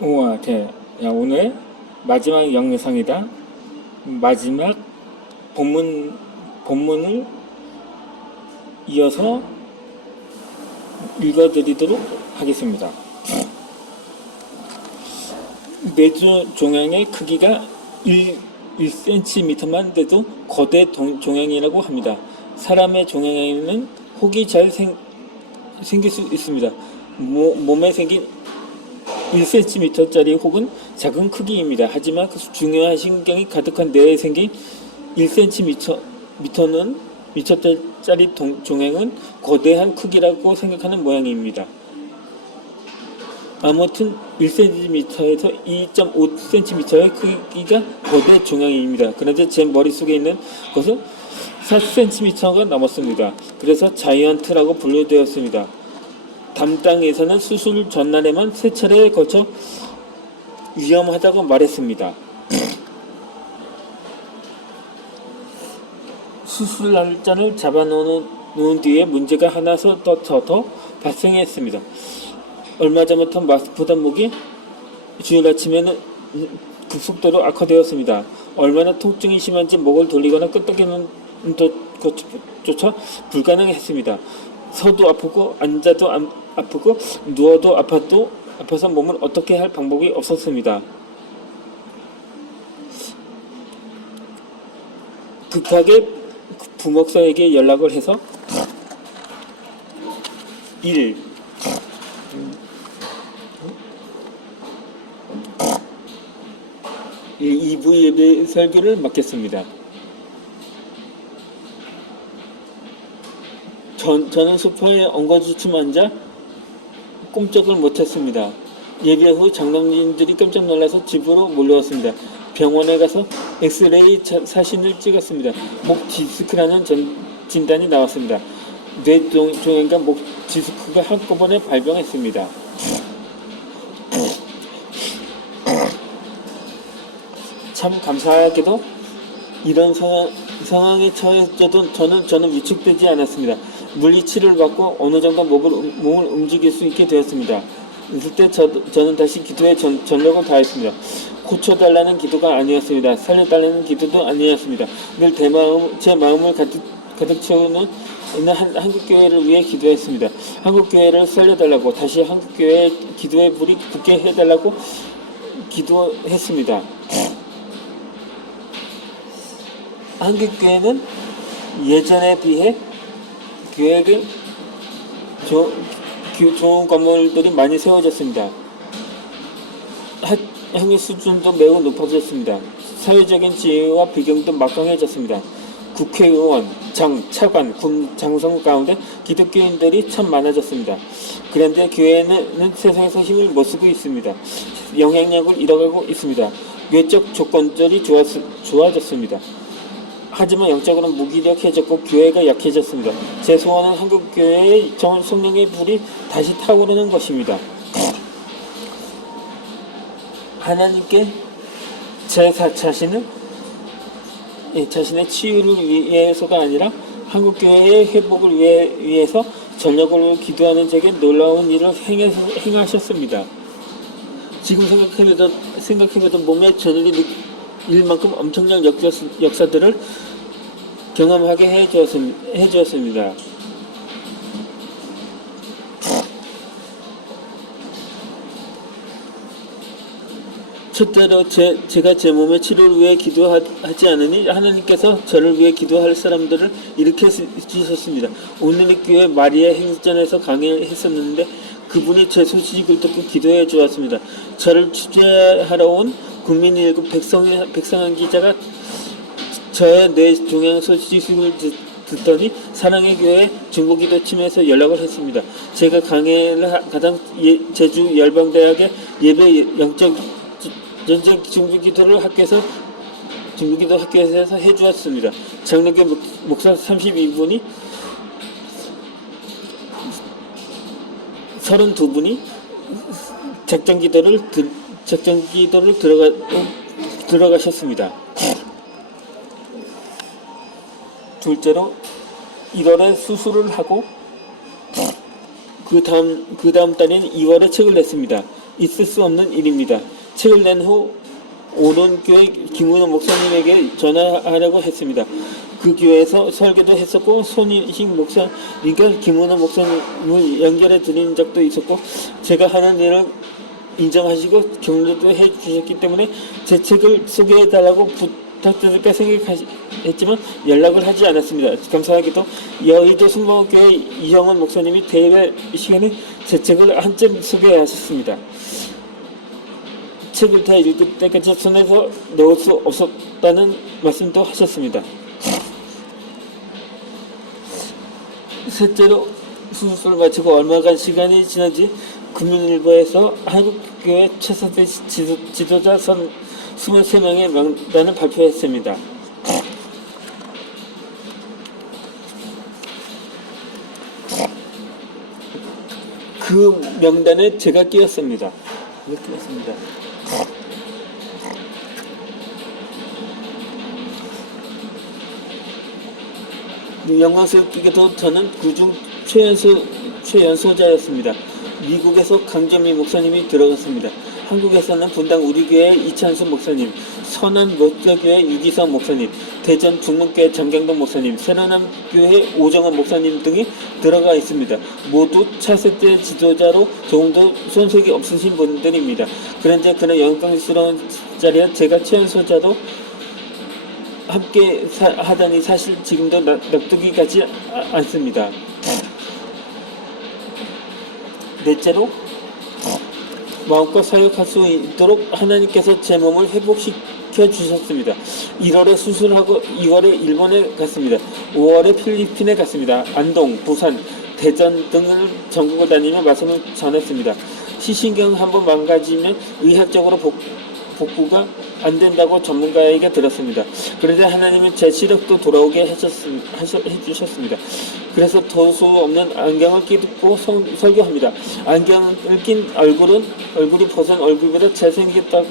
우와, 대. 야, 오늘 마지막 영상이다. 마지막 본문, 본문을 이어서 읽어드리도록 하겠습니다. 매주 종양의 크기가 1, 1cm만 돼도 거대 동- 종양이라고 합니다. 사람의 종양에는 혹이 잘 생, 생길 수 있습니다. 모- 몸에 생긴 1cm짜리 혹은 작은 크기입니다. 하지만 그 중요한 신경이 가득한 뇌에 생긴 1cm는 미터짜리 동- 종양은 거대한 크기라고 생각하는 모양입니다. 아무튼 1cm에서 2.5cm의 크기가 거대 종양입니다. 그런데 제 머릿속에 있는 것은 4cm가 넘었습니다. 그래서 자이언트라고 분류되었습니다. 담당에서는 수술 전날에만 세 차례에 걸쳐 위험하다고 말했습니다. 수술 날짜를 잡아놓은 놓은 뒤에 문제가 하나 더, 더, 더 발생했습니다. 얼마 전부터 마스크보다 목이 주일 아침에는 급속도로 악화되었습니다. 얼마나 통증이 심한지 목을 돌리거나 끄덕이는 것조차 불가능했습니다. 서도 아프고 앉아도 안- 아프고 누워도 아파도 아파서 몸을 어떻게 할 방법이 없었습니다. 급하게 부목사에게 연락을 해서 1. 2부 예배 설교를 맡겠습니다. 전, 저는 소파에 엉거주춤 앉아 꼼짝을 못했습니다. 예배 후 장로님들이 깜짝 놀라서 집으로 몰려왔습니다. 병원에 가서 엑스레이 자- 사진을 찍었습니다. 목 디스크라는 전, 진단이 나왔습니다. 뇌종양과 목 디스크가 한꺼번에 발병했습니다. 참 감사하게도 이런 상황, 상황에 처해져도 저는 저는 위축되지 않았습니다. 물리치료를 받고 어느 정도 몸을, 음- 몸을 움직일 수 있게 되었습니다. 그때 저, 저는 다시 기도에 전, 전력을 다했습니다. 고쳐달라는 기도가 아니었습니다. 살려달라는 기도도 아니었습니다. 늘 제 마음, 제 마음을 가득, 가득 채우는 한, 한국교회를 위해 기도했습니다. 한국교회를 살려달라고 다시 한국교회 기도의 불이 붙게 해달라고 기도했습니다. 한국교회는 예전에 비해 교회를 조, 교- 좋은 건물들이 많이 세워졌습니다. 학- 학력 수준도 매우 높아졌습니다. 사회적인 지위와 비경도 막강해졌습니다. 국회의원, 장, 차관, 군, 장성 가운데 기독교인들이 참 많아졌습니다. 그런데 교회는 세상에서 힘을 못 쓰고 있습니다. 영향력을 잃어가고 있습니다. 외적 조건들이 좋았, 좋아졌습니다. 하지만 영적으로는 무기력해졌고 교회가 약해졌습니다. 제 소원은 한국 교회의 정 성령의 불이 다시 타오르는 것입니다. 하나님께 제 자- 자신을 예, 자신의 치유를 위해서가 아니라 한국 교회의 회복을 위해, 위해서 전력으로 기도하는 제게 놀라운 일을 행해, 행하셨습니다. 지금 생각해도 생각해도 몸에 저녁이 느- 일만큼 엄청난 역사, 역사들을 경험하게 해주었습, 해주었습니다. 첫째로 제, 제가 제 몸의 치료를 위해 기도하지 않으니 하나님께서 저를 위해 기도할 사람들을 일으켜 주셨습니다. 오늘의 교회 마리아 행전에서 강의했었는데 그분이 제 소식을 듣고 기도해 주었습니다. 저를 취재하러 온 국민일국 백성, 백성한 기자가 저의 뇌 종양 소식을 듣, 듣더니 사랑의 교회 중보기도 팀에서 연락을 했습니다. 제가 강의를 하- 가장 예, 제주 열방대학의 예배 영적 전적 중보기도를 학교에서 중보기도 학교에서 해주었습니다. 장로교 목- 목사 32분이 32분이 작전 기도를 들, 작전 기도를 들어가 들어가셨습니다. 둘째로 1월에 수술을 하고 그 다음 그 다음 달인 2월에 책을 냈습니다. 있을 수 없는 일입니다. 책을 낸 후 오른 교회 김은호 목사님에게 전화하려고 했습니다. 그 교회에서 설교도 했었고 손희식 목사님과 김은호 목사님을 연결해 드린 적도 있었고 제가 하는 일을 인정하시고 격려도 해주셨기 때문에 제 책을 소개해 달라고 부탁드릴까 생각했지만 연락을 하지 않았습니다. 감사하게도 여의도 순복음교회 이영원 목사님이 대회 시간에 제 책을 한점 소개하셨습니다. 책을 다 읽을 때까지 손에서 넣을 수 없었다는 말씀도 하셨습니다. 셋째로 수술을 마치고 얼마간 시간이 지난지 금융일보에서 한국교회 최선대 지도, 지도 자 선 23명의 명단을 발표했습니다. 그 명단에 제가 끼었습니다. 왜 끼었습니다. 영광스럽게도 저는 그중 최연소, 최연소자였습니다. 미국에서 강점미 목사님이 들어갔습니다. 한국에서는 분당 우리교회 이찬수 목사님, 선한 목자교회 유기성 목사님, 대전 중문교회 정경동 목사님, 새로남교회 오정원 목사님 등이 들어가 있습니다. 모두 차세대 지도자로 조금도 손색이 없으신 분들입니다. 그런데 그런 영광스러운 자리에 제가 최연소자로 함께 사- 하다니 사실 지금도 나- 납득이 가지 아- 않습니다. 넷째로 마음껏 사역할 수 있도록 하나님께서 제 몸을 회복시켜 주셨습니다. 1월에 수술하고 2월에 일본에 갔습니다. 5월에 필리핀에 갔습니다. 안동, 부산, 대전 등을 전국을 다니며 말씀을 전했습니다. 시신경 한번 망가지면 의학적으로 복, 복구가 안 된다고 전문가에게 들었습니다. 그런데 하나님은 제 시력도 돌아오게 해주셨습니다. 그래서 도수 없는 안경을 끼고 성- 설교합니다. 안경을 낀 얼굴은 얼굴이 벗은 얼굴보다 잘생겼다고